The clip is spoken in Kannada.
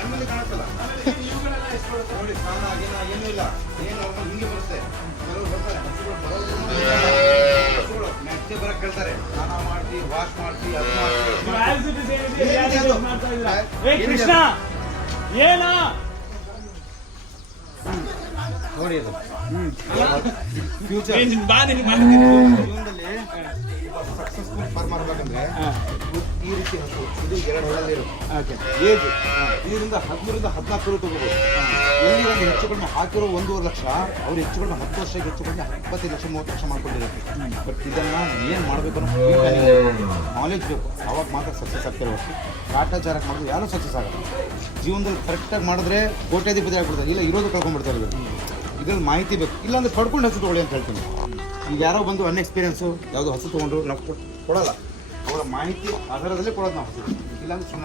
ಕಣ್ಣಲ್ಲಿ ಕಾಣುತ್ತಲ್ಲ ನೋಡಿ, ಸ್ನಾನ ಆಗಿನ ಏನೂ ಇಲ್ಲ, ಏನು ಹಿಂಗೆ ಬರುತ್ತೆ. ಕೆಲವರು ಬರ್ತಾರೆ ಹಸುಗಳು ಮೆಚ್ಚೆ ಬರಕ್ಕೆ ಹೇಳ್ತಾರೆ, ಸ್ನಾನ ಮಾಡ್ತೀವಿ, ವಾಶ್ ಮಾಡ್ತೀವಿ, ಅದು ಮಾಡ್ತೀವಿ. ಕೃಷ್ಣ ಏನ ನೋಡಿ ಅದು ಫ್ಯೂಚರ್ ಜೀವನದಲ್ಲಿ ಸಕ್ಸಸ್ಫುಲ್ ಫಾರ್ಮರ್ ಆಗಬೇಕಂದ್ರೆ ಈ ರೀತಿ ಹಸು ಇದು 2 ಹಳ್ಳಲ್ಲಿ ಇರುತ್ತೆ. ಏಜ್ ಇದರಿಂದ 13ರಿಂದ 14 ತಗೋಬೋದು. ಇಲ್ಲಿ ಒಂದು ಹೆಚ್ಚು ಕಡಿಮೆ ಹಾಕಿರೋ 1.5 ಲಕ್ಷ, ಅವ್ರು ಹೆಚ್ಚು ಕಡಿಮೆ 10 ವರ್ಷಕ್ಕೆ ಹೆಚ್ಚು ಕಡಿಮೆ 25 ಲಕ್ಷ 30 ಲಕ್ಷ ಮಾಡ್ಕೊಂಡಿರುತ್ತೆ. ಬಟ್ ಇದನ್ನು ಏನು ಮಾಡಬೇಕು ಅನ್ನೋ ನಾಲೆಜ್ ಬೇಕು, ಅವಾಗ ಮಾತ್ರ ಸಕ್ಸಸ್ ಆಗ್ತಾರೆ. ಹೊರತು ಕಾಟಾಚಾರಕ್ಕೆ ಮಾಡಿದ್ರೆ ಯಾರೂ ಸಕ್ಸಸ್ ಆಗಲ್ಲ. ಜೀವನದಲ್ಲಿ ಕರೆಕ್ಟಾಗಿ ಮಾಡಿದ್ರೆ ಕೋಟ್ಯಾಧಿಪತಿ ಆಗ್ಬಿಡ್ತಾರೆ, ಇಲ್ಲ ಇರೋದು ಕಳ್ಕೊಂಡ್ಬಿಡ್ತಾರೆ. ಇದ್ರಲ್ಲಿ ಮಾಹಿತಿ ಬೇಕು, ಇಲ್ಲಾಂದ್ರೆ ಪಡ್ಕೊಂಡು ಹಸು ತೊಗೊಳ್ಳಿ ಅಂತ ಹೇಳ್ತೀನಿ. ಈಗ ಯಾರೋ ಬಂದು ಅನ್ಎಕ್ಸ್ಪೀರಿಯನ್ಸು ಯಾವುದೋ ಹಸು ತೊಗೊಂಡ್ರು ನಾವು ಕೊಡಲ್ಲ, ಅವರ ಮಾಹಿತಿ ಆಧಾರದಲ್ಲೇ ಕೊಡೋದು ನಾವು ಹಸು, ಇಲ್ಲಾಂದ್ರೆ ಸುಮ್ಮನೆ